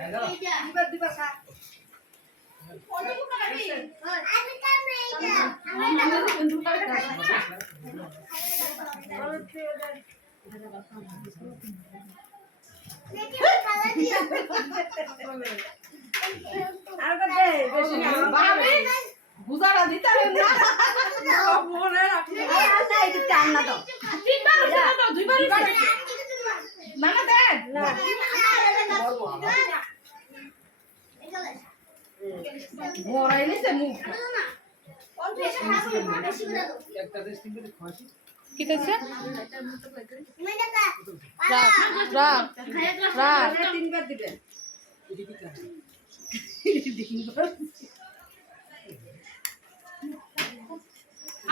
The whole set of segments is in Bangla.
দিবা দিবা খা আমি কাম এইটা আমি বন্ধু করে আর কত বেশি না ভাবি গুজারা দিতে হবে না মনে রাখি না এটা টান না দাও তিনবার হইছে না তো দুইবার হইছে না না দেন না বড়াইলে সে মুখ একটা দেশ থেকে খাসি কি দেখছে রা রা তিনবার দিবেন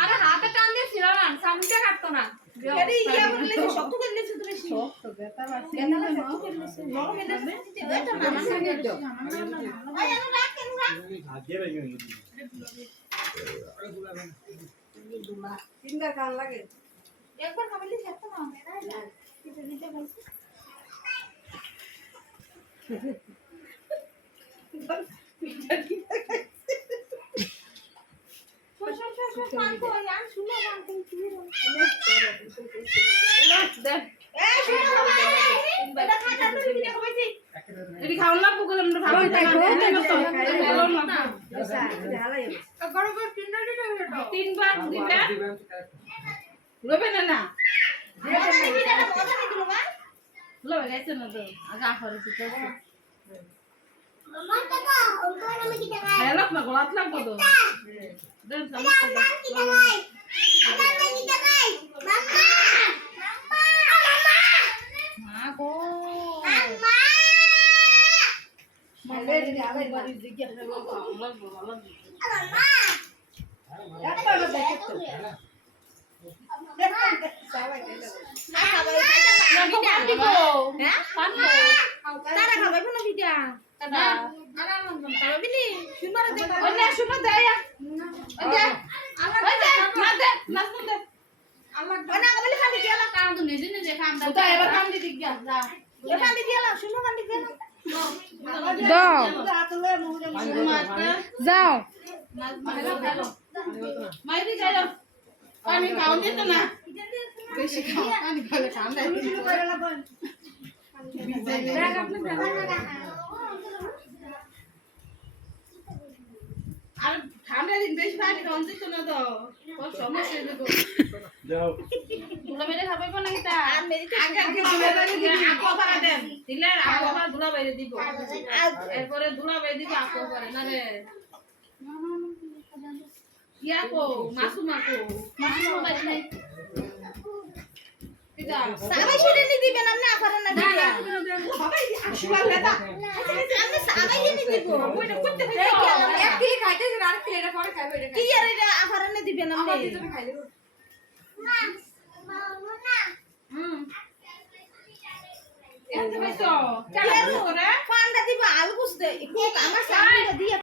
আরে হাতে টান দিয়ে ছিল না সামনে কাটতো না আরে ইয়া বললে শক্ত করে দিয়েছ তুমি শক্ত বেটা বাসি কেন না শক্ত করে দিয়েছ নরম এলে এটা না না আই আমি রাখ কেন রাখ ভাগ্যে রইল তিনবার কান লাগে একবার খাইলে খেতে না মেরা কিছু দিতে বলছি পিঠা কি গোলাপ লাগবো তো তারা খাবে না ভিডিও যাও পানি খাওয়া যেত না বেশি খাওয়া পানি খাওয়ালে ঠান্ডা আর ঠান্ডা দিন বেশি পানি খাওয়া যেত না তো সমস্যা হয়ে যেত যাও দুলা মেরে খাবে না কিটা আগে আগে দুলা বাইরে আকো করা দেন দিলে আকো করা দুলা বাইরে দিব এরপরে দুলা বাইরে দিব আকো করে না রে ইয়া কো মাসু মোবাইল নাই কিটা সবাই শুনে নি দিবেন আপনি আফারে না দিবেন সবাই আসুলা লেদা আমি সবাই নি দিব ওইটা করতে হবে এক কি খাইতেছ আর কি এটা পরে খাইবে এটা কি আর এটা আফারে না দিবেন আপনি আমার দিতে খাইলে না এত বেশি চালু করে পান্ডা দিবা আলু কুছ দে আমার সামনে দিয়ে